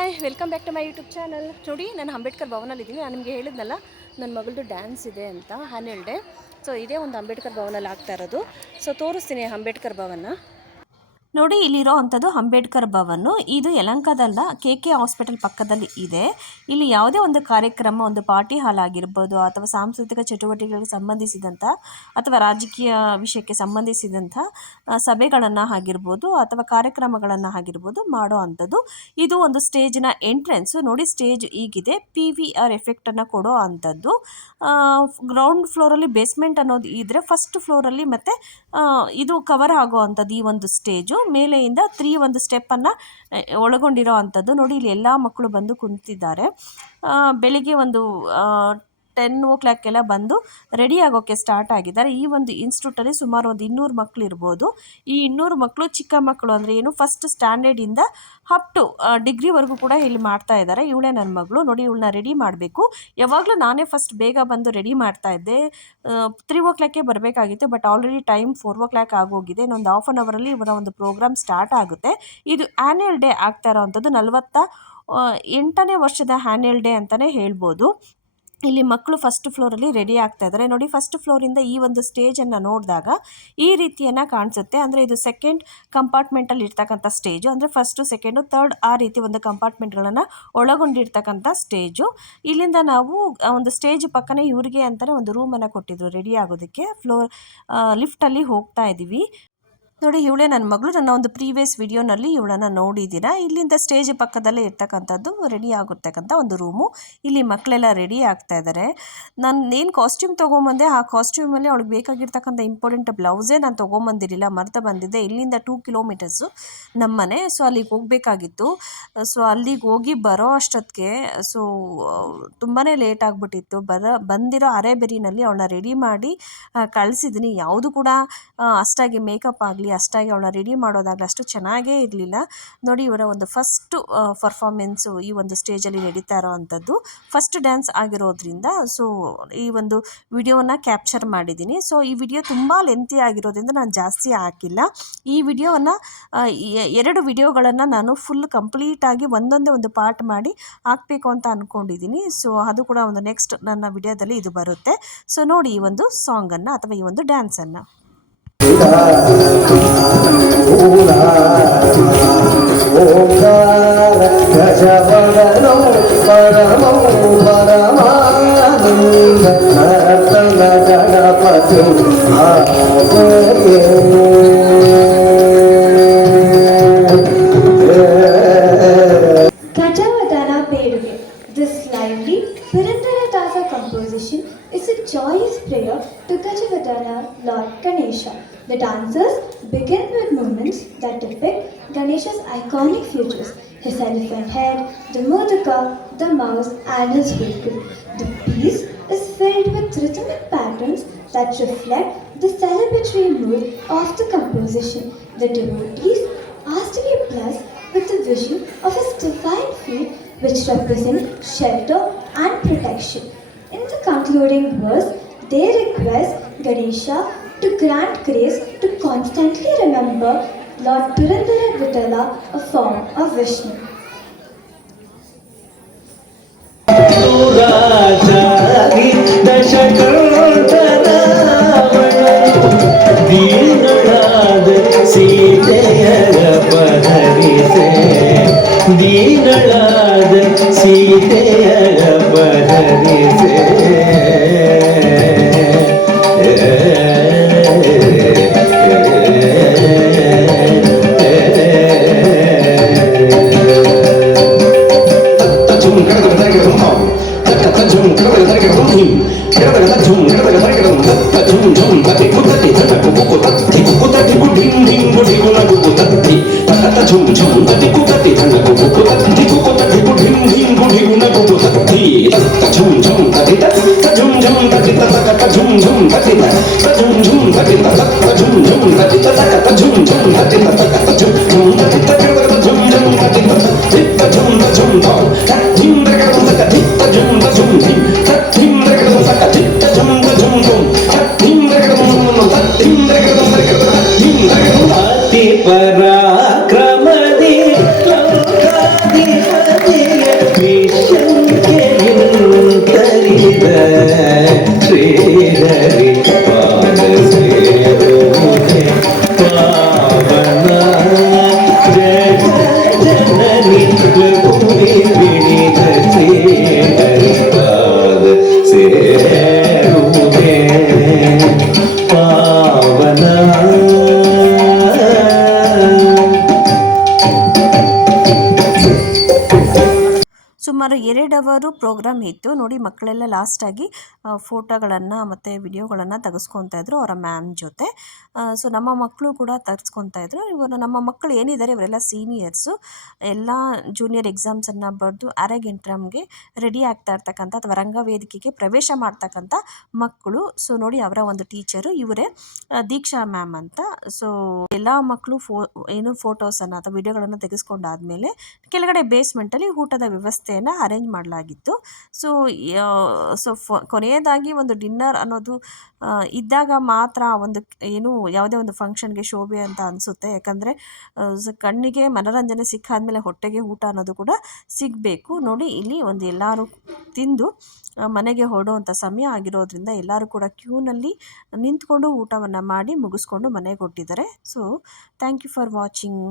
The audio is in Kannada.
Hi, welcome back to my YouTube channel. ನೋಡಿ, ನಾನು ಅಂಬೇಡ್ಕರ್ ಭವನಲ್ಲಿದ್ದೀನಿ. ನಾನು ನಿಮಗೆ ಹೇಳಿದ್ನಲ್ಲ, ನನ್ನ ಮಗಳದು ಡ್ಯಾನ್ಸ್ ಇದೆ ಅಂತ, ಆ್ಯನ್ಯಲ್ ಡೇ. ಸೊ ಇದೇ ಒಂದು ಅಂಬೇಡ್ಕರ್ ಭವನಲ್ಲಿ ಆಗ್ತಾ ಇರೋದು. ಸೊ ತೋರಿಸ್ತೀನಿ ಅಂಬೇಡ್ಕರ್ ಭವನ. ನೋಡಿ, ಇಲ್ಲಿರೋ ಅಂಥದ್ದು ಅಂಬೇಡ್ಕರ್ ಭವನ. ಇದು ಯಲಹಂಕದಲ್ಲ, KK ಹಾಸ್ಪಿಟಲ್ ಪಕ್ಕದಲ್ಲಿ ಇದೆ. ಇಲ್ಲಿ ಯಾವುದೇ ಒಂದು ಕಾರ್ಯಕ್ರಮ, ಒಂದು ಪಾರ್ಟಿ ಹಾಲ್ ಆಗಿರ್ಬೋದು, ಅಥವಾ ಸಾಂಸ್ಕೃತಿಕ ಚಟುವಟಿಕೆಗಳಿಗೆ ಸಂಬಂಧಿಸಿದಂಥ ಅಥವಾ ರಾಜಕೀಯ ವಿಷಯಕ್ಕೆ ಸಂಬಂಧಿಸಿದಂಥ ಸಭೆಗಳನ್ನು ಆಗಿರ್ಬೋದು ಅಥವಾ ಕಾರ್ಯಕ್ರಮಗಳನ್ನು ಆಗಿರ್ಬೋದು ಮಾಡೋ ಅಂಥದ್ದು. ಇದು ಒಂದು ಸ್ಟೇಜಿನ ಎಂಟ್ರೆನ್ಸು. ನೋಡಿ, ಸ್ಟೇಜ್ ಈಗಿದೆ. PVR ಎಫೆಕ್ಟನ್ನು ಕೊಡೋ ಅಂಥದ್ದು. ಗ್ರೌಂಡ್ ಫ್ಲೋರಲ್ಲಿ ಬೇಸ್ಮೆಂಟ್ ಅನ್ನೋದು ಇದ್ದರೆ, ಫಸ್ಟ್ ಫ್ಲೋರಲ್ಲಿ ಮತ್ತು ಇದು ಕವರ್ ಆಗೋ ಅಂಥದ್ದು ಈ ಒಂದು ಸ್ಟೇಜು. ಮೇಲೆಯಿಂದ 3 ಒಂದು ಸ್ಟೆಪ್ಪನ್ನು ಒಳಗೊಂಡಿರೋ ಅಂಥದ್ದು. ನೋಡಿ, ಇಲ್ಲಿ ಎಲ್ಲ ಮಕ್ಕಳು ಬಂದು ಕುಂತಿದ್ದಾರೆ. ಬೆಳಿಗ್ಗೆ ಒಂದು 10 o'clock ಬಂದು ರೆಡಿ ಆಗೋಕ್ಕೆ ಸ್ಟಾರ್ಟ್ ಆಗಿದ್ದಾರೆ. ಈ ಒಂದು ಇನ್ಸ್ಟಿಟ್ಯೂಟಲ್ಲಿ ಸುಮಾರು ಒಂದು 200 ಮಕ್ಕಳು ಇರ್ಬೋದು. ಈ 200 ಮಕ್ಕಳು ಚಿಕ್ಕ ಮಕ್ಕಳು ಅಂದರೆ ಏನು, ಫಸ್ಟ್ ಸ್ಟ್ಯಾಂಡರ್ಡಿಂದ ಅಪ್ ಟು ಡಿಗ್ರಿವರೆಗೂ ಕೂಡ ಇಲ್ಲಿ ಮಾಡ್ತಾ ಇದ್ದಾರೆ. ಇವಳೇ ನನ್ನ ಮಗಳು. ನೋಡಿ, ಇವಳನ್ನ ರೆಡಿ ಮಾಡಬೇಕು. ಯಾವಾಗಲೂ ನಾನೇ ಫಸ್ಟ್ ಬೇಗ ಬಂದು ರೆಡಿ ಮಾಡ್ತಾ ಇದ್ದೆ. 3 o'clock ಬರಬೇಕಾಗಿತ್ತು, ಬಟ್ ಆಲ್ರೆಡಿ ಟೈಮ್ 4 o'clock ಆಗೋಗಿದೆ. ಇನ್ನೊಂದು ಹಾಫ್ ಆನ್ ಅವರಲ್ಲಿ ಇವರ ಒಂದು ಪ್ರೋಗ್ರಾಮ್ ಸ್ಟಾರ್ಟ್ ಆಗುತ್ತೆ. ಇದು ಆ್ಯನ್ಯಲ್ ಡೇ ಆಗ್ತಾ ಇರೋ ಅಂಥದ್ದು. 48ನೇ ವರ್ಷದ ಆ್ಯನ್ಯಲ್ ಡೇ ಅಂತಲೇ ಹೇಳ್ಬೋದು. ಇಲ್ಲಿ ಮಕ್ಕಳು ಫಸ್ಟ್ ಫ್ಲೋರಲ್ಲಿ ರೆಡಿ ಆಗ್ತಾ ಇದ್ದಾರೆ. ನೋಡಿ, ಫಸ್ಟ್ ಫ್ಲೋರಿಂದ ಈ ಒಂದು ಸ್ಟೇಜನ್ನು ನೋಡಿದಾಗ ಈ ರೀತಿಯನ್ನು ಕಾಣಿಸುತ್ತೆ. ಅಂದರೆ ಇದು ಸೆಕೆಂಡ್ ಕಂಪಾರ್ಟ್ಮೆಂಟಲ್ಲಿ ಇರ್ತಕ್ಕಂಥ ಸ್ಟೇಜು. ಅಂದರೆ ಫಸ್ಟು, ಸೆಕೆಂಡು, ಥರ್ಡ್ ಆ ರೀತಿ ಒಂದು ಕಂಪಾರ್ಟ್ಮೆಂಟ್ಗಳನ್ನು ಒಳಗೊಂಡಿರ್ತಕ್ಕಂಥ ಸ್ಟೇಜು. ಇಲ್ಲಿಂದ ನಾವು ಒಂದು ಸ್ಟೇಜ್ ಪಕ್ಕನೇ ಇವರಿಗೆ ಅಂತಲೇ ಒಂದು ರೂಮನ್ನು ಕೊಟ್ಟಿದ್ರು ರೆಡಿ ಆಗೋದಕ್ಕೆ. ಲಿಫ್ಟಲ್ಲಿ ಹೋಗ್ತಾ ಇದ್ದೀವಿ. ನೋಡಿ, ಇವಳೇ ನನ್ನ ಮಗಳು. ನನ್ನ ಒಂದು ಪ್ರೀವಿಯಸ್ ವಿಡಿಯೋನಲ್ಲಿ ಇವಳನ್ನು ನೋಡಿದ್ದೀರಾ. ಇಲ್ಲಿಂದ ಸ್ಟೇಜ್ ಪಕ್ಕದಲ್ಲೇ ಇರ್ತಕ್ಕಂಥದ್ದು ರೆಡಿ ಆಗಿರ್ತಕ್ಕಂಥ ಒಂದು ರೂಮು. ಇಲ್ಲಿ ಮಕ್ಕಳೆಲ್ಲ ರೆಡಿ ಆಗ್ತಾ ಇದ್ದಾರೆ. ನಾನು ಏನು ಕಾಸ್ಟ್ಯೂಮ್ ತೊಗೊಂಬಂದೆ, ಆ ಕಾಸ್ಟ್ಯೂಮಲ್ಲಿ ಅವಳಿಗೆ ಬೇಕಾಗಿರ್ತಕ್ಕಂಥ ಇಂಪಾರ್ಟೆಂಟ್ ಬ್ಲೌಸೇ ನಾನು ತೊಗೊಂಬಂದಿರಲಿಲ್ಲ, ಮರೆತು ಬಂದಿದ್ದೆ. ಇಲ್ಲಿಂದ 2 kilometers ನಮ್ಮನೆ. ಸೊ ಅಲ್ಲಿಗೆ ಹೋಗಬೇಕಾಗಿತ್ತು. ಸೊ ಅಲ್ಲಿಗೆ ಹೋಗಿ ಬರೋ ಅಷ್ಟೊತ್ತಿಗೆ ತುಂಬಾ ಲೇಟ್ ಆಗಿಬಿಟ್ಟಿತ್ತು. ಬಂದಿರೋ ಅರೆಬೆರಿನಲ್ಲಿ ಅವಳನ್ನ ರೆಡಿ ಮಾಡಿ ಕಳಿಸಿದ್ದೀನಿ. ಯಾವುದು ಕೂಡ ಅಷ್ಟಾಗಿ ಮೇಕಪ್ ಆಗಲಿ, ಅಷ್ಟಾಗಿ ಅವಳನ್ನ ರೆಡಿ ಮಾಡೋದಾಗಲಿ ಅಷ್ಟು ಚೆನ್ನಾಗೇ ಇರಲಿಲ್ಲ. ನೋಡಿ, ಇವರ ಒಂದು ಫಸ್ಟು ಪರ್ಫಾರ್ಮೆನ್ಸು ಈ ಒಂದು ಸ್ಟೇಜಲ್ಲಿ ನಡೀತಾ ಇರೋ ಅಂಥದ್ದು. ಫಸ್ಟ್ ಡ್ಯಾನ್ಸ್ ಆಗಿರೋದ್ರಿಂದ ಸೊ ಈ ಒಂದು ವಿಡಿಯೋವನ್ನು ಕ್ಯಾಪ್ಚರ್ ಮಾಡಿದ್ದೀನಿ. ಸೊ ಈ ವಿಡಿಯೋ ತುಂಬ ಲೆಂತಿ ಆಗಿರೋದ್ರಿಂದ ನಾನು ಜಾಸ್ತಿ ಹಾಕಿಲ್ಲ. ಈ ವಿಡಿಯೋವನ್ನು 2 ವಿಡಿಯೋಗಳನ್ನು ನಾನು ಫುಲ್ ಕಂಪ್ಲೀಟಾಗಿ ಒಂದೊಂದೇ ಒಂದು ಪಾರ್ಟ್ ಮಾಡಿ ಹಾಕಬೇಕು ಅಂತ ಅಂದ್ಕೊಂಡಿದ್ದೀನಿ. ಸೊ ಅದು ಕೂಡ ಒಂದು ನೆಕ್ಸ್ಟ್ ನನ್ನ ವಿಡಿಯೋದಲ್ಲಿ ಇದು ಬರುತ್ತೆ. ಸೊ ನೋಡಿ, ಈ ಒಂದು ಸಾಂಗನ್ನು ಅಥವಾ ಈ ಒಂದು ಡ್ಯಾನ್ಸನ್ನು. Gajavadana Peduge. This lively Purandaradasa composition is a joyous prayer to Gajavadana Lord Ganesha. The dancers begin with movements that depict Ganesha's iconic features: his elephant head, the modaka, the mouse, and his vehicle. The piece is filled with rhythmic patterns that reflect the celebratory mood of the composition. The devotees are to be blessed with the vision of his divine feet, which represent shelter and protection. In the concluding verse, they request Ganesha to grant grace to constantly remember Lord Purandara Vittala, a form of Vishnu. ಪರಾಕ್ರಮದಿ ಸೇರುವುದೇ ಪಾವನ. ಸುಮಾರು 2 ಅವರು ಪ್ರೋಗ್ರಾಮ್ ಇತ್ತು ನೋಡಿ. ಮಕ್ಕಳೆಲ್ಲ ಲಾಸ್ಟಾಗಿ ಫೋಟೋಗಳನ್ನು ಮತ್ತು ವಿಡಿಯೋಗಳನ್ನು ತೆಗೆಸ್ಕೊತಾ ಇದ್ರು ಅವರ ಮ್ಯಾಮ್ ಜೊತೆ. ಸೊ ನಮ್ಮ ಮಕ್ಕಳು ಕೂಡ ತೆಗೆಸ್ಕೊತಾ ಇದ್ರು. ಇವರು ನಮ್ಮ ಮಕ್ಕಳು ಏನಿದ್ದಾರೆ ಇವರೆಲ್ಲ ಸೀನಿಯರ್ಸು, ಎಲ್ಲ ಜೂನಿಯರ್ ಎಕ್ಸಾಮ್ಸನ್ನು ಬರೆದು ಅರೆಗ್ ಇಂಟ್ರಮ್ಗೆ ರೆಡಿ ಆಗ್ತಾ ಇರ್ತಕ್ಕಂಥ ಅಥವಾ ರಂಗವೇದಿಕೆಗೆ ಪ್ರವೇಶ ಮಾಡ್ತಕ್ಕಂಥ ಮಕ್ಕಳು. ಸೊ ನೋಡಿ ಅವರ ಒಂದು ಟೀಚರು ಇವರೇ ದೀಕ್ಷಾ ಮ್ಯಾಮ್ ಅಂತ. ಸೊ ಎಲ್ಲ ಮಕ್ಕಳು ಫೋಟೋಸನ್ನು ಅಥವಾ ವಿಡಿಯೋಗಳನ್ನು ತೆಗೆಸ್ಕೊಂಡಾದ್ಮೇಲೆ ಕೆಳಗಡೆ ಬೇಸ್ಮೆಂಟಲ್ಲಿ ಊಟದ ವ್ಯವಸ್ಥೆಯನ್ನು ಅರೇಂಜ್ ಮಾಡಲಾಗಿತ್ತು. ಸೊ ಕೊನೆಯದಾಗಿ ಒಂದು ಡಿನ್ನರ್ ಅನ್ನೋದು ಇದ್ದಾಗ ಮಾತ್ರ ಒಂದು ಯಾವುದೇ ಒಂದು ಫಂಕ್ಷನ್ಗೆ ಶೋಭೆ ಅಂತ ಅನಿಸುತ್ತೆ. ಯಾಕಂದರೆ ಕಣ್ಣಿಗೆ ಮನೋರಂಜನೆ ಸಿಕ್ಕಾದ್ಮೇಲೆ ಹೊಟ್ಟೆಗೆ ಊಟ ಅನ್ನೋದು ಕೂಡ ಸಿಗಬೇಕು. ನೋಡಿ ಇಲ್ಲಿ ಒಂದು ಎಲ್ಲರೂ ತಿಂದು ಮನೆಗೆ ಹೊರಡುವಂಥ ಸಮಯ ಆಗಿರೋದ್ರಿಂದ ಎಲ್ಲರೂ ಕೂಡ ಕ್ಯೂನಲ್ಲಿ ನಿಂತ್ಕೊಂಡು ಊಟವನ್ನು ಮಾಡಿ ಮುಗಿಸ್ಕೊಂಡು ಮನೆಗೆ ಹೊರಟಿದ್ದಾರೆ. So thank you for watching.